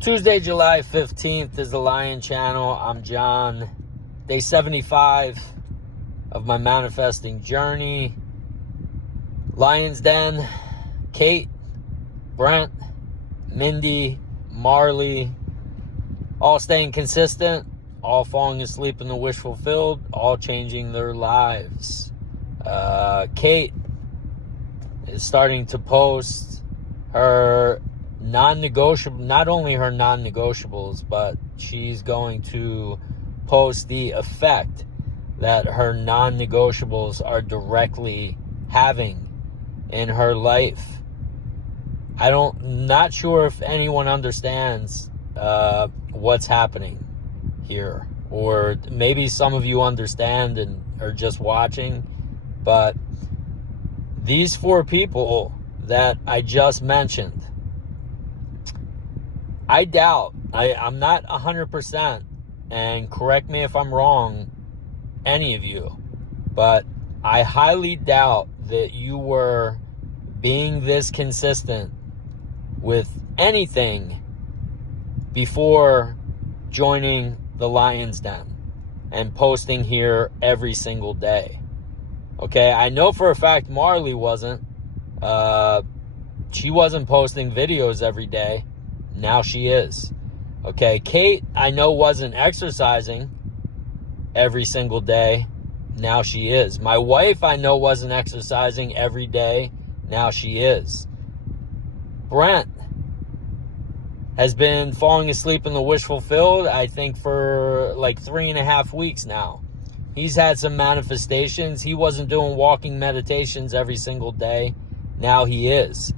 Tuesday, July 15th is the Lion Channel. I'm John. Day 75 of my manifesting journey. Lion's Den, Kate, Brent, Mindy, Marley, all staying consistent, all falling asleep in the wish fulfilled, all changing their lives. Kate is starting to post her non-negotiable, not only her non-negotiables, but she's going to post the effect that her non-negotiables are directly having in her life. Not sure if anyone understands what's happening here, or maybe some of you understand and are just watching, but these four people that I just mentioned, I doubt, I'm not 100%, and correct me if I'm wrong, any of you, but I highly doubt that you were being this consistent with anything before joining the Lion's Den and posting here every single day. Okay, I know for a fact Marley wasn't. She wasn't posting videos every day. Now she is. Okay, Kate, I know wasn't exercising every single day. Now she is. My wife, I know wasn't exercising every day. Now she is. Brent has been falling asleep in the wish fulfilled, I think, for like 3.5 weeks now. He's had some manifestations. He wasn't doing walking meditations every single day. Now he is.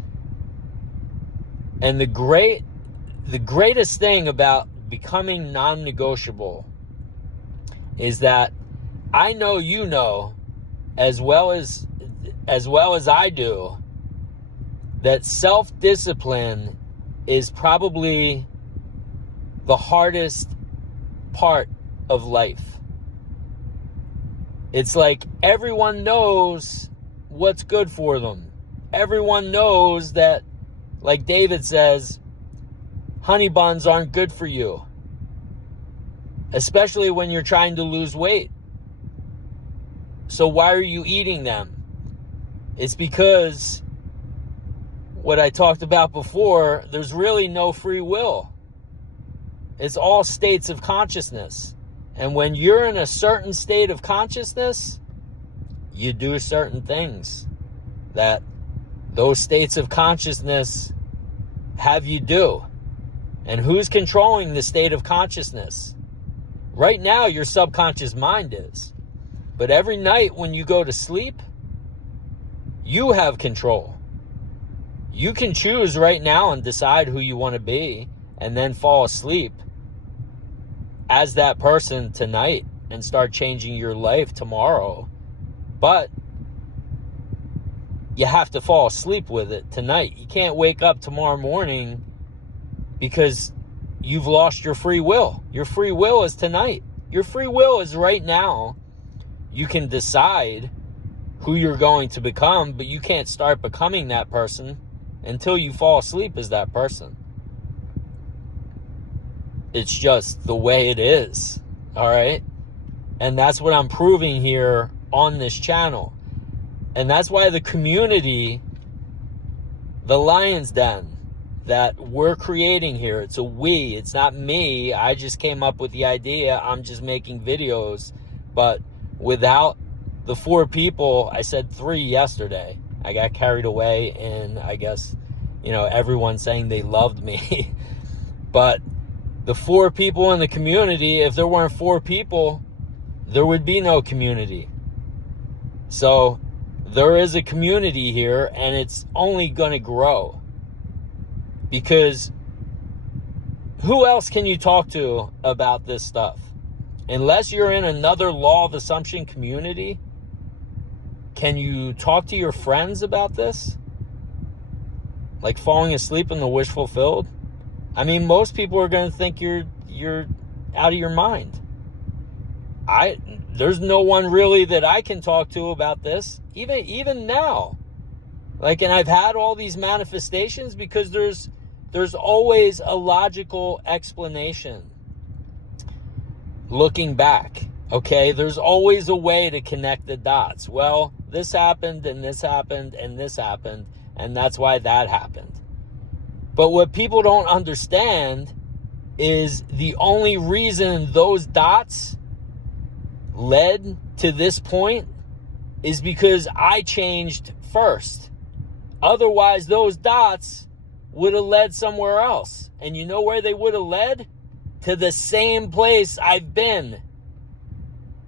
And the greatest thing about becoming non-negotiable is that I know you know as well as I do that self-discipline is probably the hardest part of life. It's like everyone knows what's good for them. Everyone knows that, like David says, honey buns aren't good for you, especially when you're trying to lose weight. So why are you eating them? It's because what I talked about before, there's really no free will. It's all states of consciousness. And when you're in a certain state of consciousness, you do certain things that those states of consciousness have you do. And who's controlling the state of consciousness? Right now, your subconscious mind is. But every night when you go to sleep, you have control. You can choose right now and decide who you want to be and then fall asleep as that person tonight and start changing your life tomorrow. But you have to fall asleep with it tonight. You can't wake up tomorrow morning because you've lost your free will. Your free will is tonight. Your free will is right now. You can decide who you're going to become, but you can't start becoming that person until you fall asleep as that person. It's just the way it is, all right? And that's what I'm proving here on this channel. And that's why the community, the Lion's Den, that we're creating here, it's a we, it's not me. I just came up with the idea. I'm just making videos. But without the four people, I said 3 yesterday. I got carried away in, I guess, everyone saying they loved me. But the 4 people in the community, if there weren't 4 people, there would be no community. So there is a community here, and it's only going to grow. Because who else can you talk to about this stuff? Unless you're in another law of assumption community, can you talk to your friends about this? Like falling asleep in the wish fulfilled? I mean, most people are going to think you're out of your mind. There's no one really that I can talk to about this, even now. Like, and I've had all these manifestations because there's There's always a logical explanation looking back, okay? There's always a way to connect the dots. Well, this happened, and this happened, and this happened, and that's why that happened. But what people don't understand is the only reason those dots led to this point is because I changed first. Otherwise, those dots would have led somewhere else. And you know where they would have led? To the same place I've been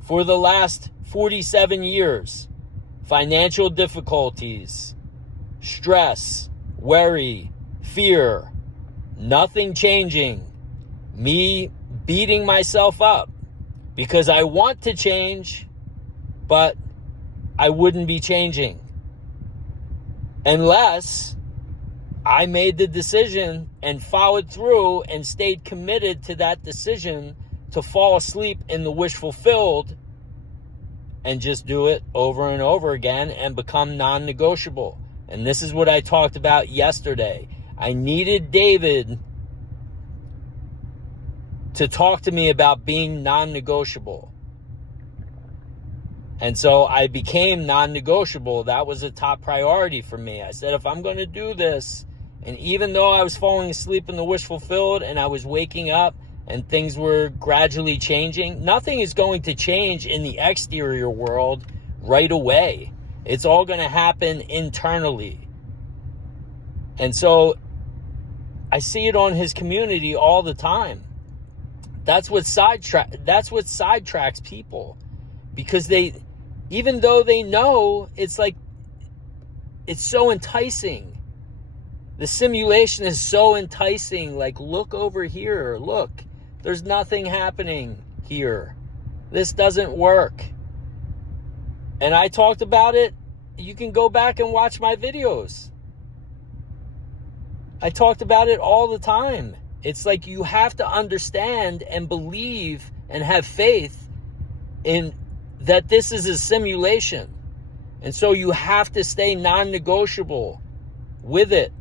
for the last 47 years. Financial difficulties, stress, worry, fear, nothing changing. Me beating myself up because I want to change, but I wouldn't be changing unless I made the decision and followed through and stayed committed to that decision to fall asleep in the wish fulfilled and just do it over and over again and become non-negotiable. And this is what I talked about yesterday. I needed David to talk to me about being non-negotiable. And so I became non-negotiable. That was a top priority for me. I said, if I'm going to do this, and even though I was falling asleep in the wish fulfilled and I was waking up and things were gradually changing, nothing is going to change in the exterior world right away. It's all going to happen internally. And so I see it on his community all the time. That's what sidetracks people, because even though they know, it's like, it's so enticing. The simulation is so enticing. Like, look over here. Look, there's nothing happening here. This doesn't work. And I talked about it. You can go back and watch my videos. I talked about it all the time. It's like you have to understand and believe and have faith in that this is a simulation. And so you have to stay non-negotiable with it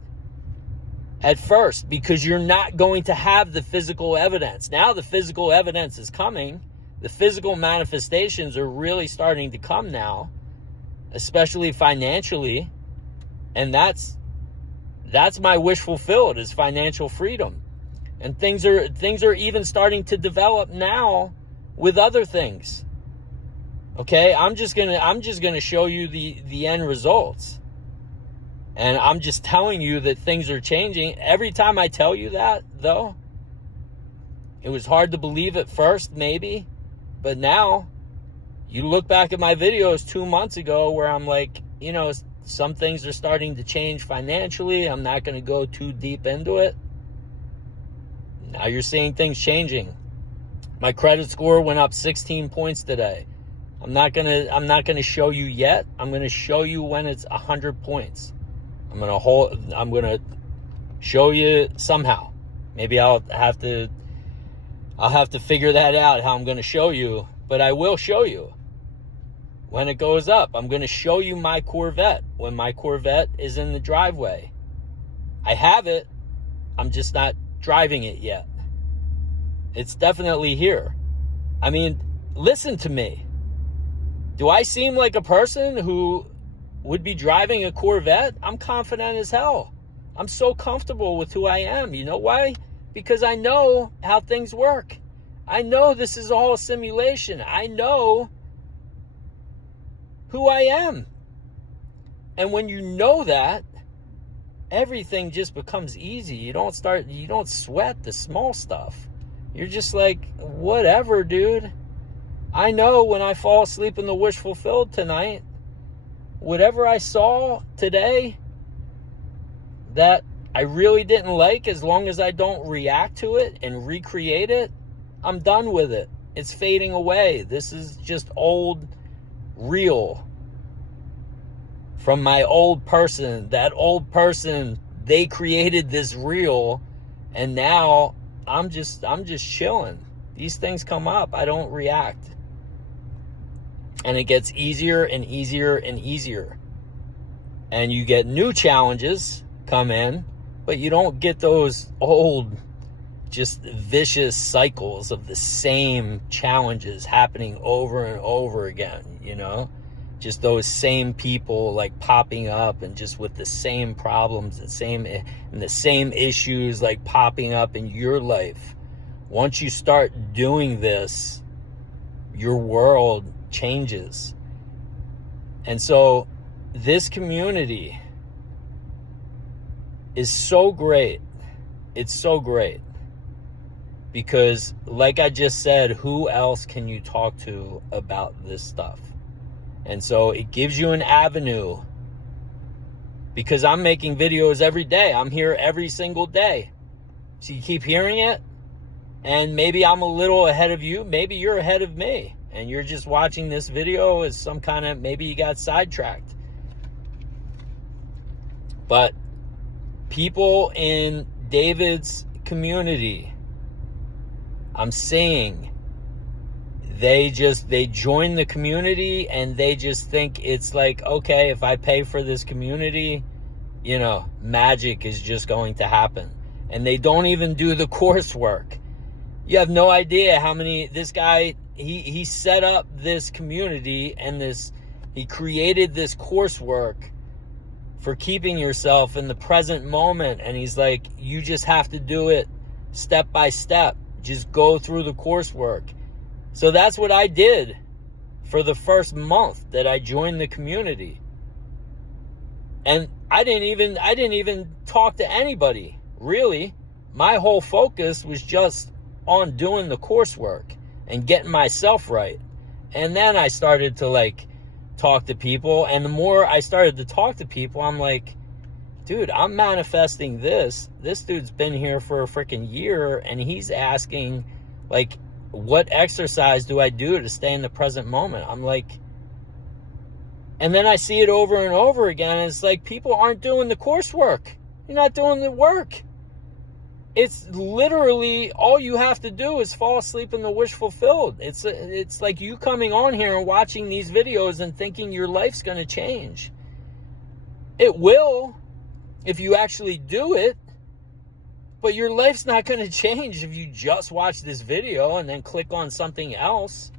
at first, because you're not going to have the physical evidence. Now the physical evidence is coming. The physical manifestations are really starting to come now, especially financially. And that's my wish fulfilled, is financial freedom. And things are even starting to develop now with other things. Okay, I'm just gonna show you the end results. And I'm just telling you that things are changing. Every time I tell you that, though, it was hard to believe at first, maybe. But now, you look back at my videos 2 months ago where I'm like, some things are starting to change financially. I'm not going to go too deep into it. Now you're seeing things changing. My credit score went up 16 points today. I'm not gonna show you yet. I'm gonna show you when it's 100 points. I'm gonna show you somehow. Maybe I'll have to figure that out, how I'm gonna show you, but I will show you when it goes up. I'm gonna show you my Corvette when my Corvette is in the driveway. I have it. I'm just not driving it yet. It's definitely here. I mean, listen to me. Do I seem like a person who would be driving a Corvette? I'm confident as hell. I'm so comfortable with who I am. You know why? Because I know how things work. I know this is all a simulation. I know who I am. And when you know that, everything just becomes easy. You don't sweat the small stuff. You're just like, whatever, dude. I know when I fall asleep in the wish fulfilled tonight, whatever I saw today that I really didn't like, as long as I don't react to it and recreate it, I'm done with it. It's fading away. This is just old real from my old person. That old person, they created this reel, and now I'm just chilling. These things come up, I don't react. And it gets easier and easier and easier. And you get new challenges come in but you don't get those old, just vicious cycles of the same challenges happening over and over again, you know? Just those same people like popping up and just with the same problems, the same issues like popping up in your life. Once you start doing this, your world changes. And so this community is so great. It's so great. Because like I just said, who else can you talk to about this stuff? And so it gives you an avenue, because I'm making videos every day. I'm here every single day. So you keep hearing it, and maybe I'm a little ahead of you. Maybe you're ahead of me, and you're just watching this video as some kind of, maybe you got sidetracked. But people in David's community, I'm seeing, they join the community and they just think it's like, okay, if I pay for this community, you know, magic is just going to happen. And they don't even do the coursework. You have no idea how many, this guy, he set up this community and he created this coursework for keeping yourself in the present moment. And he's like, you just have to do it step by step. Just go through the coursework. So that's what I did for the first month that I joined the community. And I didn't even talk to anybody, really. My whole focus was just on doing the coursework and getting myself right. And then I started to like talk to people. And the more I started to talk to people, I'm like, dude, I'm manifesting this. This dude's been here for a freaking year, and he's asking, like, what exercise do I do to stay in the present moment? I'm like, and then I see it over and over again. And it's like, people aren't doing the coursework. You're not doing the work. It's literally all you have to do is fall asleep in the wish fulfilled. It's like you coming on here and watching these videos and thinking your life's going to change. It will if you actually do it. But your life's not going to change if you just watch this video and then click on something else.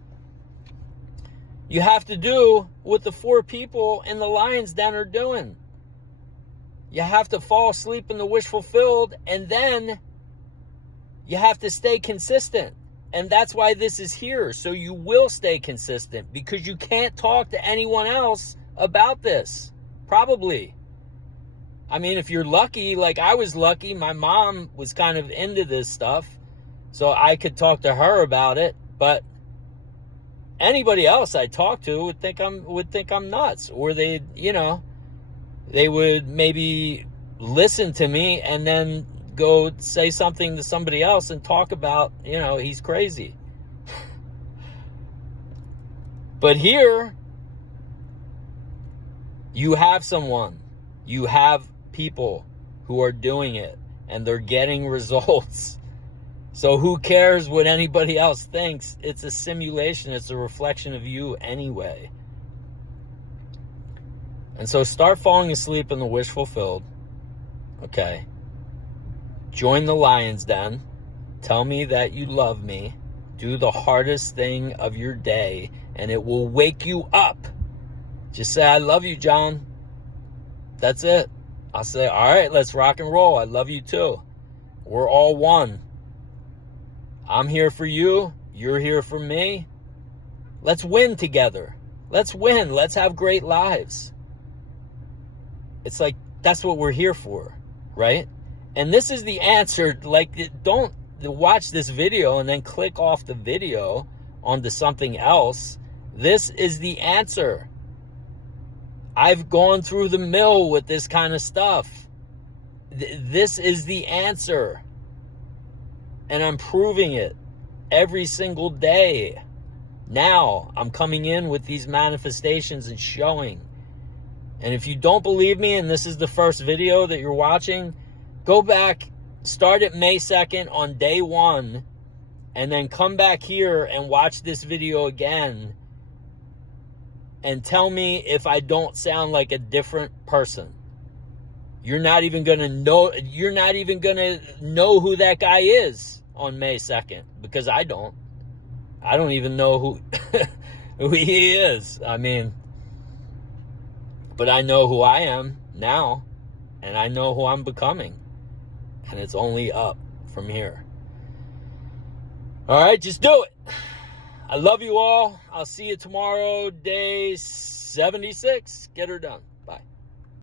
You have to do what the 4 people in the lion's den are doing. You have to fall asleep in the wish fulfilled, and then you have to stay consistent. And that's why this is here. So you will stay consistent, because you can't talk to anyone else about this. Probably. I mean, if you're lucky, like I was lucky, my mom was kind of into this stuff, so I could talk to her about it. But anybody else I talk to would think I'm nuts, or they would maybe listen to me and then go say something to somebody else and talk about, he's crazy. But here, you have someone, you have people who are doing it, and they're getting results. So who cares what anybody else thinks? It's a simulation. It's a reflection of you anyway. And so start falling asleep in the wish fulfilled. Okay. Join the lion's den. Tell me that you love me. Do the hardest thing of your day, and it will wake you up. Just say, I love you, John. That's it. I'll say, all right, let's rock and roll. I love you too. We're all one. I'm here for you. You're here for me. Let's win together. Let's win. Let's have great lives. It's like, that's what we're here for, right? And this is the answer. Like, don't watch this video and then click off the video onto something else. This is the answer. I've gone through the mill with this kind of stuff. This is the answer. And I'm proving it every single day. Now, I'm coming in with these manifestations and showing. And if you don't believe me, and this is the first video that you're watching, go back, start at May 2nd on day 1, and then come back here and watch this video again. And tell me if I don't sound like a different person. You're not even going to know who that guy is on May 2nd, because I don't even know who he is. I mean, but I know who I am now, and I know who I'm becoming, and it's only up from here. All right, just do it. I love you all. I'll see you tomorrow, day 76. Get her done.